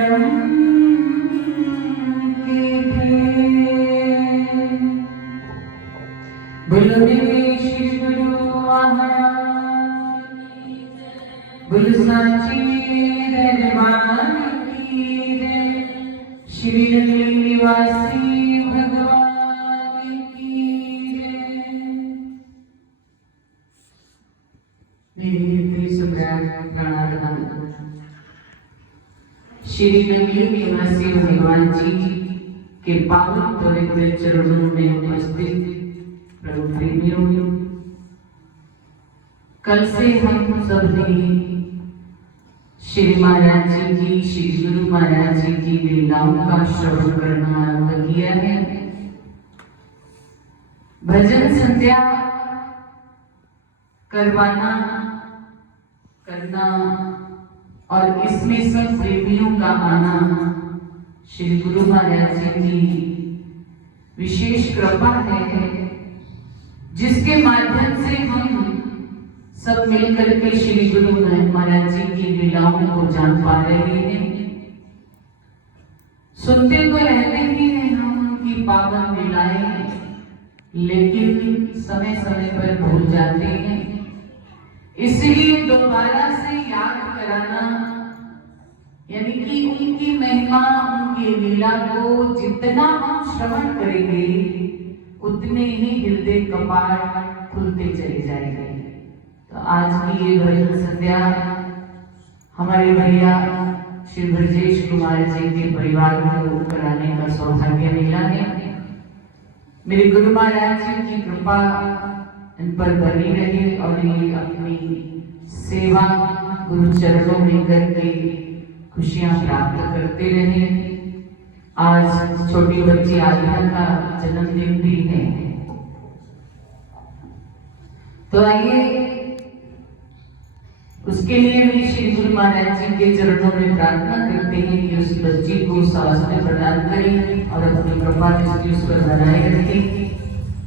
शरण के थे। बोलो श्री गुरु महाराज की जय। बोलो सांची दरबार की जय। श्री नगरी निवासी भगवान की जय। निर्मित सम्राट प्राणार्पण। श्री नगरी निवासी भगवान जी के पावन पवित्र चरणों में उपस्थित प्रभु प्रेमियों, कल से हम सब ने श्री महाराज जी की, श्री गुरु महाराज जी की लीलाओं का श्रवण करना आरंभ किया है। भजन संध्या करवाना करना और इसमें सब प्रेमियों का आना श्री गुरु महाराज जी की विशेष कृपा है, जिसके माध्यम से हम सब मिलकर के श्री गुरु महाराज जी की लीलाओं को जान पा रहे हैं। सुनते तो रहते ही हैं हम उनकी पावन लीलाएं, लेकिन समय समय पर भूल जाते हैं। इसलिए दोबारा से याद कराना, यानी कि उनकी महिमा, उनकी लीला को जितना हम श्रवण करेंगे उतने ही हृदय कपाट खुलते चले जाएंगे। तो आज की ये भजन संध्या हमारे भैया श्री ब्रजेश कुमार जी के परिवार को कराने का सौभाग्य मिला है। मेरे गुरु महाराज जी की कृपा इन पर बनी रहे और ये अपनी सेवा गुरु चरणों में करके खुशियां प्राप्त करते रहे। आज छोटी बच्ची आलिया का जन्मदिन भी है, तो आइए उसके लिए भी श्री गुरु महाराज जी के चरणों में प्रार्थना करते हैं कि उस बच्ची को स्वास्थ्य प्रदान करें और अपनी कृपा दृष्टि उस पर बनाए रखें।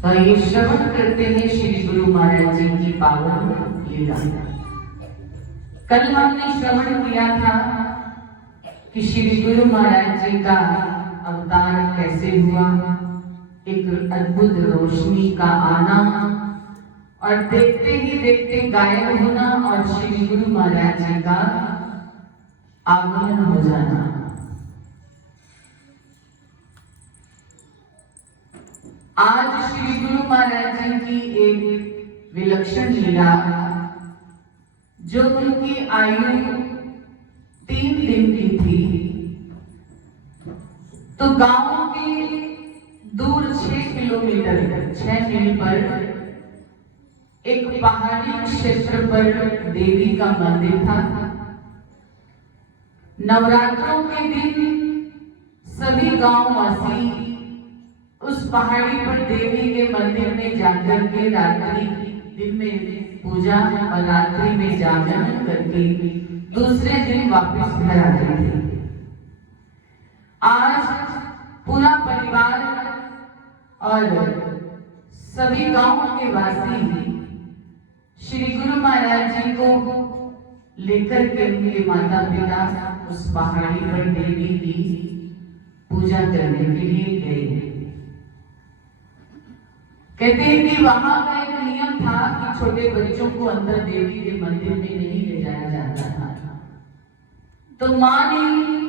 तो ये श्रवण करते हैं श्री गुरु महाराज जी की पावन लीला। कल हमने श्रवण किया था कि श्री गुरु महाराज जी का अवतार कैसे हुआ, एक अद्भुत रोशनी का आना और देखते ही देखते गायब होना और श्री गुरु महाराज जी का आगमन हो जाना। आज श्री गुरु महाराज जी की एक विलक्षण लीला, जो उनकी आयु 3 दिन की थी, तो गांव के दूर 6 किलोमीटर 6 मील पर एक पहाड़ी क्षेत्र पर देवी का मंदिर था। नवरात्रों के दिन सभी गांववासी उस पहाड़ी पर देवी के मंदिर में जाकर के रात्रि, दिन में पूजा और रात्रि में जागरण करके दूसरे दिन वापस घर आते थे। आज पूरा परिवार और सभी गांवों के वासी श्री गुरु महाराज जी को लेकर के उनके माता पिता उस पहाड़ी पर देवी की पूजा करने के लिए गए। कहते हैं कि वहां का एक नियम था कि छोटे बच्चों को अंदर देवी के मंदिर में नहीं ले जाया जाता था। तो माँ ने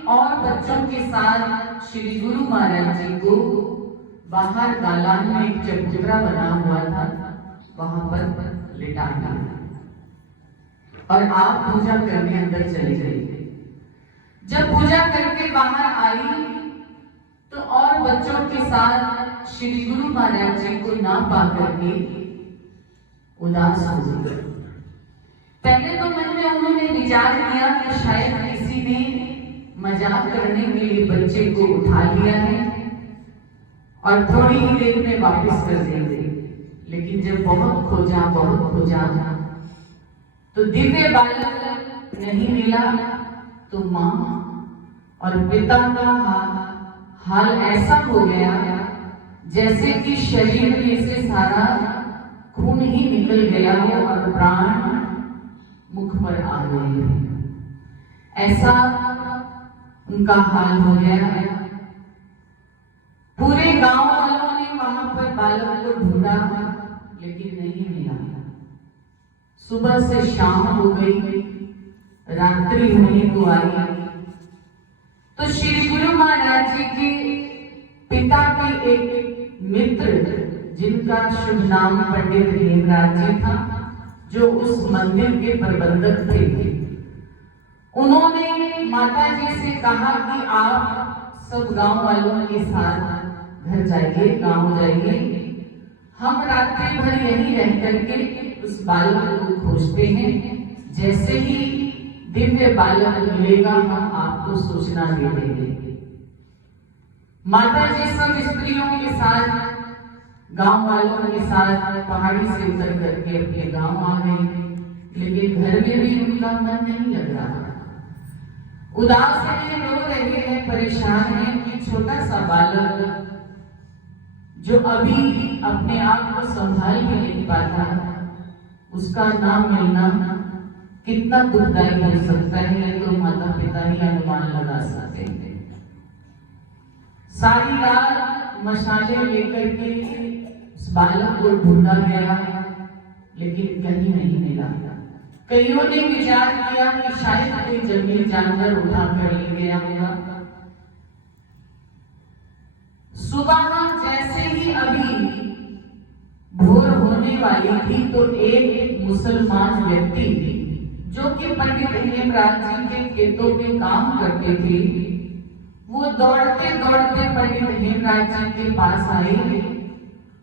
और बच्चों के साथ श्री गुरु महाराज जी को बाहर दालान में एक चबूतरा बना हुआ था, वहां पर लिटा और आप पूजा करने अंदर चले गए। जब पूजा करके बाहर आई तो और बच्चों के साथ श्री गुरु महाराज जी को ना पा करके उदास हो गए। पहले तो मन में उन्होंने विचार किया कि शायद किसी ने मजाक करने के लिए बच्चे को उठा लिया है और थोड़ी ही देर में वापस कर देंगे। लेकिन जब बहुत खोजा तो दिव्य बालक नहीं मिला, तो माँ और पिता का हाल ऐसा हो गया जैसे कि शरीर में से सारा खून ही निकल गया हो और प्राण मुख पर आ गए। ऐसा उनका हाल हो गया। पूरे गांव वालों ने वहां पर बालक को ढूंढा लेकिन नहीं मिला। सुबह से शाम हो गई, रात्रि होने को आई तो श्री गुरु महाराज जी के पिता के एक मित्र, जिनका शुभ नाम पंडित हेमराज जी था, जो उस मंदिर के प्रबंधक थे, उन्होंने माता जी से कहा कि आप सब गांव वालों के साथ घर जाइए, गांव जाइए, हम रात्रि भर यहीं रह करके उस बालक को खोजते हैं, जैसे ही दिव्य बालक मिलेगा हम आपको सूचना दे देंगे। माता जी सब स्त्रियों के साथ, गांव वालों के साथ पहाड़ी से उतर करके अपने गांव आ गए, लेकिन घर में भी उनका मन नहीं लग रहा। उदास है, रो रहे हैं, परेशान है कि छोटा सा बालक जो अभी अपने आप को संभाल भी नहीं पाता, उसका नाम मिलना कितना दुखदायी हो सकता है, ये तो माता पिता ही अनुमान लगा सकते हैं। सारी रात मशाले लेकर के उस बालक को ढूंढा गया, लेकिन कहीं नहीं मिला। कईयों ने विचार किया कि शायद कोई जंगली जानवर उठा कर ले गया होगा। सुबह जैसे ही अभी भोर होने वाली थी तो एक मुसलमान व्यक्ति, जो कि पंडित हेमराज जी के खेतों में काम करते थे, वो दौड़ते दौड़ते पंडित हेमराज जी के पास आए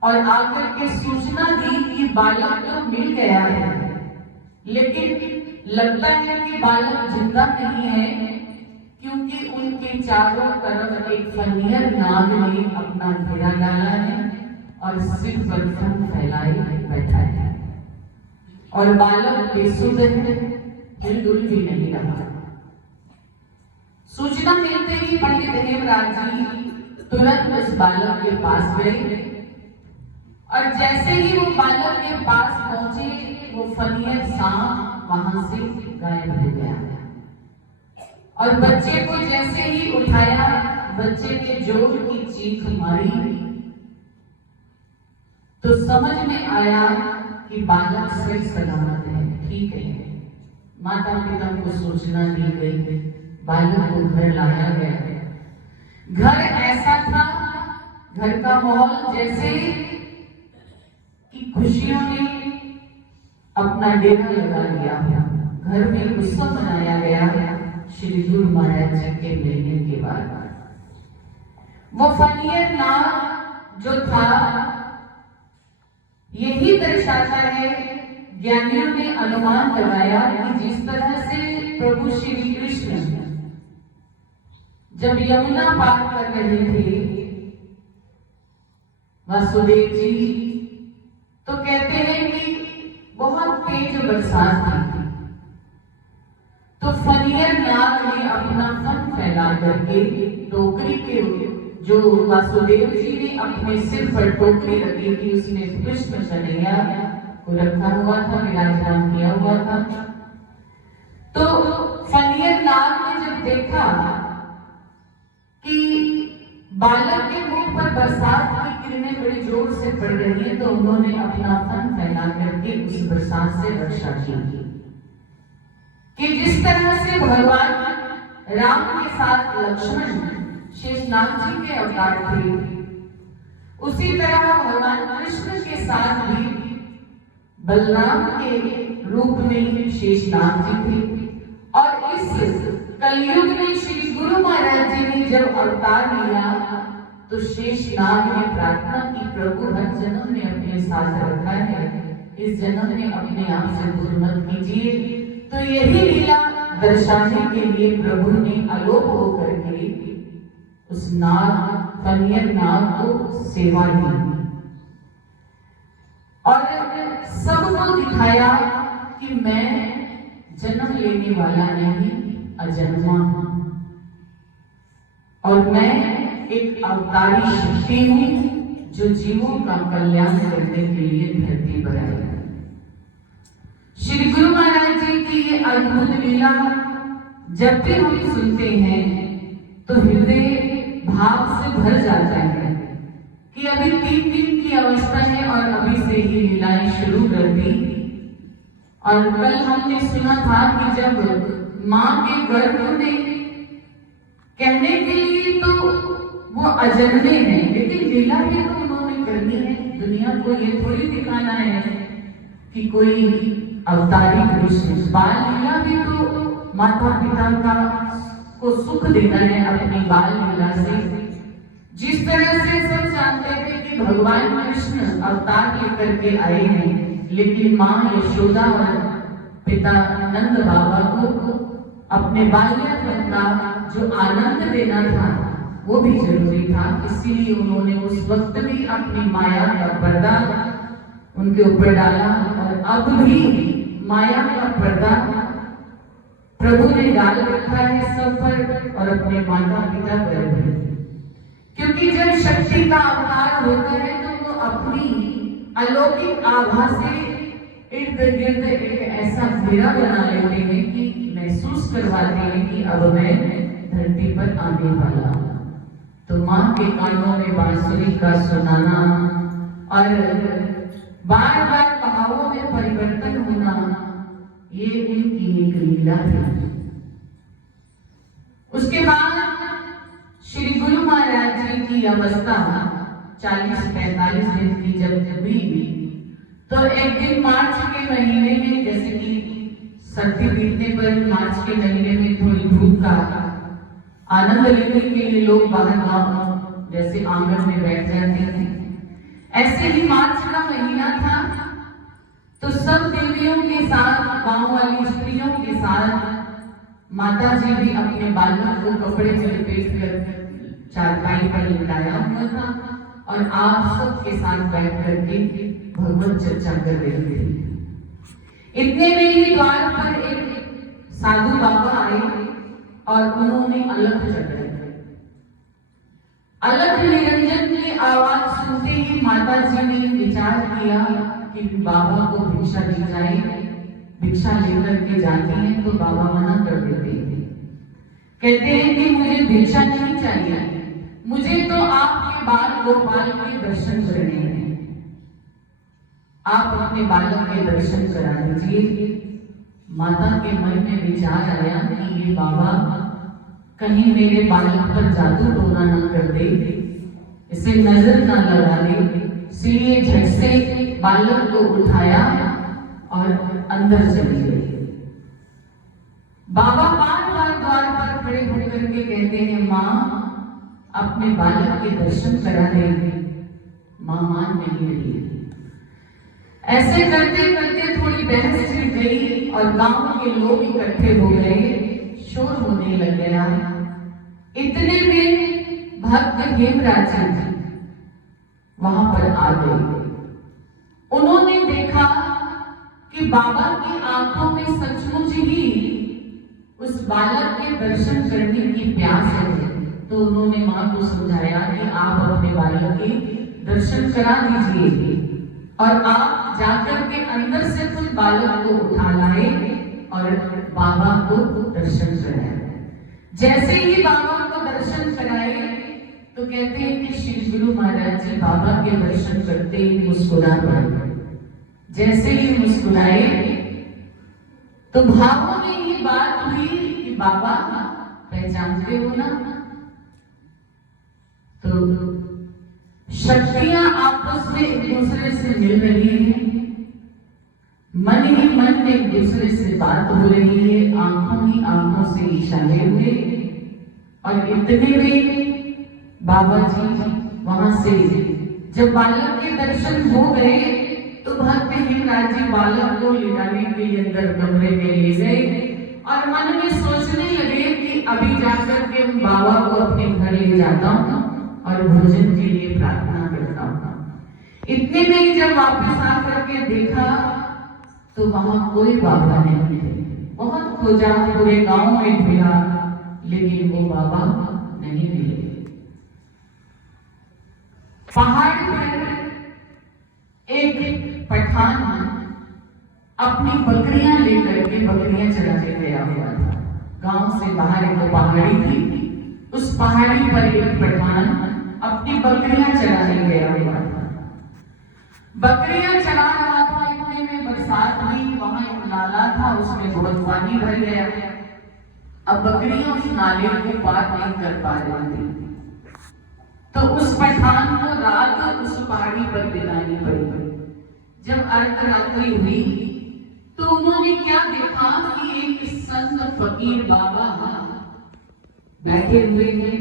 और आकर के सूचना दी कि बालक तो मिल गया है, लेकिन लगता है कि बालक जिंदा नहीं है, क्योंकि उनके चारों तरफ एक फनियर नाग ने अपना घेरा डाला है और सिर पर फन फैलाए बैठा है, और बालक बेसुध है, हिलडुल भी नहीं रहा। सूचना मिलते ही पंडित हेमराज जी तुरंत उस बालक के पास गए, और जैसे ही वो बालक के पास पहुंचे, वो फनियर सांप वहां से गायब हो गया। और बच्चे को जैसे ही उठाया, बच्चे ने जोर की चीख मारी तो समझ में आया कि बालक सही सलामत है, ठीक है। माता पिता को सूचना दी गई, बालक को घर लाया गया। घर ऐसा था, घर का माहौल जैसे कि खुशियों ने अपना डेरा लगा लिया। घर में उत्सव मनाया गया श्री गुरु महाराज जी के मिलने के बाद। वो फनियर नाग जो था, यही दर्शाता है, ज्ञानियों ने अनुमान लगाया कि जिस तरह से प्रभु श्री कृष्ण जब यमुना पार कर रहे थे, वासुदेव जी, तो कहते हैं कि बहुत तेज बरसात थी, तो फनियर नाग ने अपना फन फैला करके टोकरी के, जो वासुदेव जी ने अपने सिर पर टोकरी रखी थी, उसमें कृष्ण कन्हैया को रखा हुआ था, विराजमान किया हुआ था। तो फनियर नाग ने जब देखा कि बालक के मुंह पर बरसात की किरणें बड़ी जोर से पड़ रही हैं, तो उन्होंने अपना फन फैला करके उस बरसात से रक्षा की। कि जिस तरह से भगवान राम के साथ लक्ष्मण शेषनाग जी के अवतार थे, उसी तरह भगवान कृष्ण के साथ भी बलराम के रूप में शेषनाग जी थे। और इस कलयुग में श्री गुरु महाराज जी ने जब अवतार लिया, तो शेषनाग ने प्रार्थना की, प्रभु हर जन्म में अपने साथ रखा है, इस जन्म में अपने आप से दूर मत कीजिए। तो यही लीला दर्शाने के लिए प्रभु ने अलोप होकर के उस नाग, फनियर नाग को सेवा दी और सबको दिखाया कि मैं जन्म लेने वाला नहीं, अजन्मा हूं, और मैं एक अवतारी शक्ति हूं जो जीवों का कल्याण करने के लिए धरती पर आई है। श्री गुरु महाराज जी की ये अद्भुत लीला जब भी हम सुनते हैं तो हृदय भाव से भर जाता है कि अभी 3 दिन की अवस्था है और अभी से ही लीलाएं शुरू कर दी। और कल हमने सुना था कि जब माँ के गर्भ में कहने के लिए तो वो अजन्मे हैं, लेकिन लीला भी तो उन्होंने करनी है। दुनिया को ये थोड़ी दिखाना है कि कोई अवतारी पुरुष है। बाल लीला भी तो माता पिता का को सुख देना है अपनी बाल लीला से। जिस तरह से सब जानते थे कि भगवान कृष्ण अवतार लेकर के आए हैं, लेकिन माँ यशोदा और पिता नंद बाबा को अपने बाल्यकाल का जो आनंद देना था वो भी जरूरी था। इसीलिए उन्होंने उस वक्त भी अपनी माया का पर्दा उनके ऊपर डाला और अब भी माया का पर्दा प्रभु ने डाल रखा है सब पर और अपने माता पिता पर भी। क्योंकि जब शक्ति का अवतार होता है तो वो अपनी अलौकिक आभा से इर्द गिर्द एक ऐसा घेरा बना लेते हैं कि महसूस करवाते हैं कि अब मैं धरती पर आने वाला हूं। तो माँ के कानों में बांसुरी का सुनाना और बार बार भावों में परिवर्तन होना, ये उनकी एक लीला है। उसके बाद श्री गुरु महाराज जी की अवस्था 40-45 दिन की जब हुई, तो एक दिन मार्च के महीने में, जैसे कि सर्दी बीतने पर मार्च के महीने में थोड़ी धूप का आनंद लेने के लिए लोग बाहर गांव जैसे आंगन में बैठ जाते थे, ऐसे ही मार्च का महीना था। तो सब देवियों के साथ, गांव वाली स्त्रियों के साथ माता जी भी अपने बालों को कपड़े में लपेट कर चारपाई पर लिटाया हुआ था और आप सबके साथ बैठ करके भगवत चर्चा कर रहे थे। इतने में ही द्वार पर एक साधु बाबा आए और उन्होंने अलख जगाई। अलख निरंजन की आवाज सुनते ही माता जी ने विचार किया कि बाबा को भिक्षा दी जाए। भिक्षा लेकर के जाती हैं तो बाबा मना कर देते हैं, कहते हैं कि मुझे भिक्षा नहीं चाहिए, मुझे तो आपके बाल गोपाल के दर्शन करने हैं, आप अपने बालक के दर्शन करा दीजिए। माता के मन में विचार आया कि ये बाबा कहीं मेरे बालक पर जादू टोना न कर दे, इसे नजर न लगा दे। इसलिए झट से बालक को उठाया और अंदर चली गई। बाबा बार बार द्वार पर खड़े होकर के कहते हैं, माँ अपने बालक के दर्शन करा दे। माँ मान नहीं रही। ऐसे करते करते थोड़ी बहस छिड़ गई और गांव के लोग इकट्ठे हो गए, शोर होने लग गया। इतने में भक्त हेमराज जी वहां पर आ गए। उन्होंने देखा कि बाबा की आंखों में सचमुच ही उस बालक के दर्शन करने की प्यास है। तो उन्होंने मां को समझाया कि आप अपने बालक के दर्शन करा दीजिए और आप जाकर के अंदर से खुद बालक को उठा लाए और बाबा को दर्शन कराए। जैसे ही बाबा को दर्शन कराए तो कहते हैं कि श्री गुरु महाराज जी बाबा के दर्शन करते ही मुस्कुरा पड़े। जैसे ही मुस्कुराए तो भावों में ये बात हुई कि बाबा पहचानते हो ना? तो शक्तियां आपस में एक दूसरे से मिल रही हैं, मन ही मन में एक दूसरे से बात हो रही है, आंखों ही आंखों से इशारे हुए। और इतने में बाबा जी वहां से जब बालक के दर्शन हो गए तो भक्त हेमराज जी बालक को लिटाने के लिए अंदर कमरे में ले गए और मन में सोचने लगे कि अभी जाकर के बाबा को अपने घर ले जाता हूँ और भोजन के लिए प्रार्थना करता हूँ। इतने में जब वापस आकर के देखा तो वहां कोई बाबा नहीं थे। बहुत खोजा, पूरे गांव में ढूंढा, लेकिन वो बाबा नहीं मिले। पहाड़ पर एक पठान अपनी बकरियां लेकर के बकरियां चराने गया हुआ था। गांव से बाहर एक पहाड़ी थी, उस पहाड़ी पर एक पठान अपनी बकरियां चराने गया हुआ था। बकरियां चरा रहा था, इतने में बरसात हुई, वहां एक नाला था, उसमें बहुत पानी भर गया। अब बकरियां उस नाले को पार नहीं कर पा रही थी, तो उस पठान को रात उस पहाड़ी पर बितानी पड़ी। जब अर्धरात्रि हुई तो उन्होंने क्या देखा कि एक संत फकीर बाबा बैठे हुए हैं।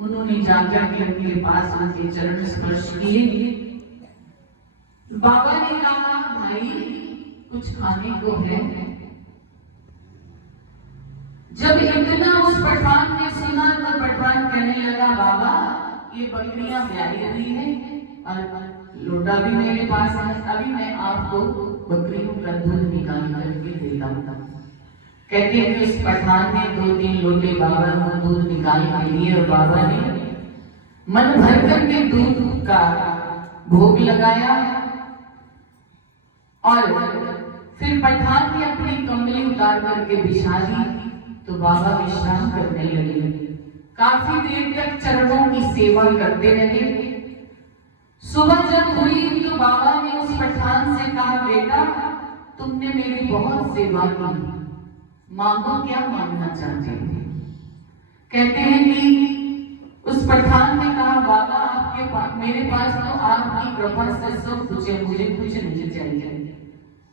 उन्होंने जाकर के उनके पास उनके चरण स्पर्श किए। बाबा ने कहा, भाई कुछ खाने को है? जब इतना उस पठान ने सुना तो पठान कहने लगा, बाबा ये बकरियां ब्याही हुई है और लोटा भी मेरे पास है, अभी मैं आपको बकरियों का दूध निकाल करके देता हूँ। कहते हैं कि उस पठान ने 2-3 लोटे बाबा को दूध निकाल के लिए और बाबा ने मन भर करके दूध का भोग लगाया और फिर पठान ने अपनी कंबली उतार करके बिछा दी तो बाबा विश्राम करने लगे। काफी देर तक चरणों की सेवा करते रहे। सुबह जब हुई तो बाबा ने उस पठान से कहा, बेटा तुमने मेरी बहुत सेवा की, मांगो क्या मांगना चाहते हो? कहते हैं कि उस पठान ने कहा, बाबा आपके पास, मेरे पास तो आपकी कृपा से सब कुछ है, मुझे कुछ नहीं चाहिए।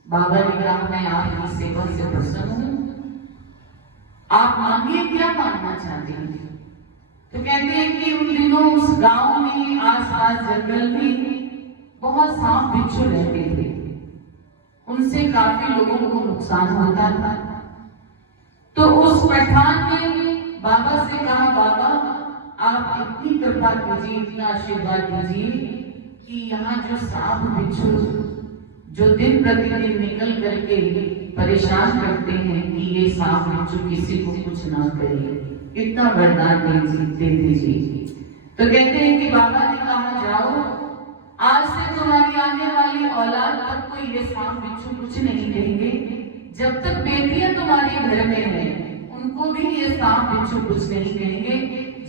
बाबा ने कहा, मैं आपकी सेवा से प्रसन्न हूं, आप मांगिए क्या मांगना चाहते हैं। तो कहते हैं कि उन दिनों उस गांव में आसपास जंगल में बहुत सांप बिच्छू रहते थे, उनसे काफी लोगों को नुकसान होता था। तो उस पठान ने बाबा से कहा, बाबा आप इतनी कृपा कीजिए, इतना आशीर्वाद दीजिए कि यहाँ जो सांप बिच्छू जो दिन प्रतिदिन निकल करके परेशान करते हैं कि ये सांप बिच्छू किसी को कुछ ना करे, इतना वरदान दे दीजिए। तो कहते हैं कि बाबा ने कहा, जाओ आज से तुम्हारी आने वाली औलाद तक को ये सांप बिच्छू कुछ नहीं कहेंगे। जब तक बेटियां तुम्हारे घर में हैं उनको भी ये सांप बिच्छू कुछ नहीं कहेंगे।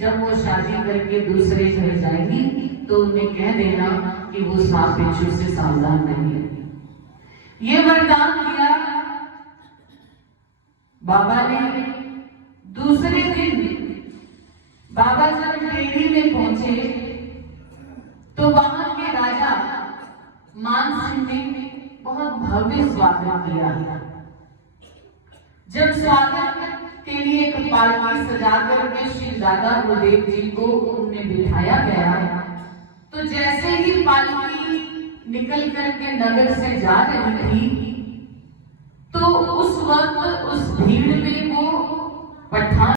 जब वो शादी करके दूसरे घर जाएगी तो उन्हें कह देना कि वो सांप बिच्छू से सावधान नहीं है। ये वरदान दिया बाबा ने। दूसरे दिन बाबा जब टेहरी में पहुंचे तो वहां के राजा मान सिंह ने बहुत भव्य स्वागत किया। जब स्वागत के लिए एक पालकी सजा करके श्री दादा गुरुदेव जी को उनमें बिठाया गया, तो जैसे ही पालकी निकल करके नगर से जा रही थी तो उस वक्त उस भीड़ में वो पठान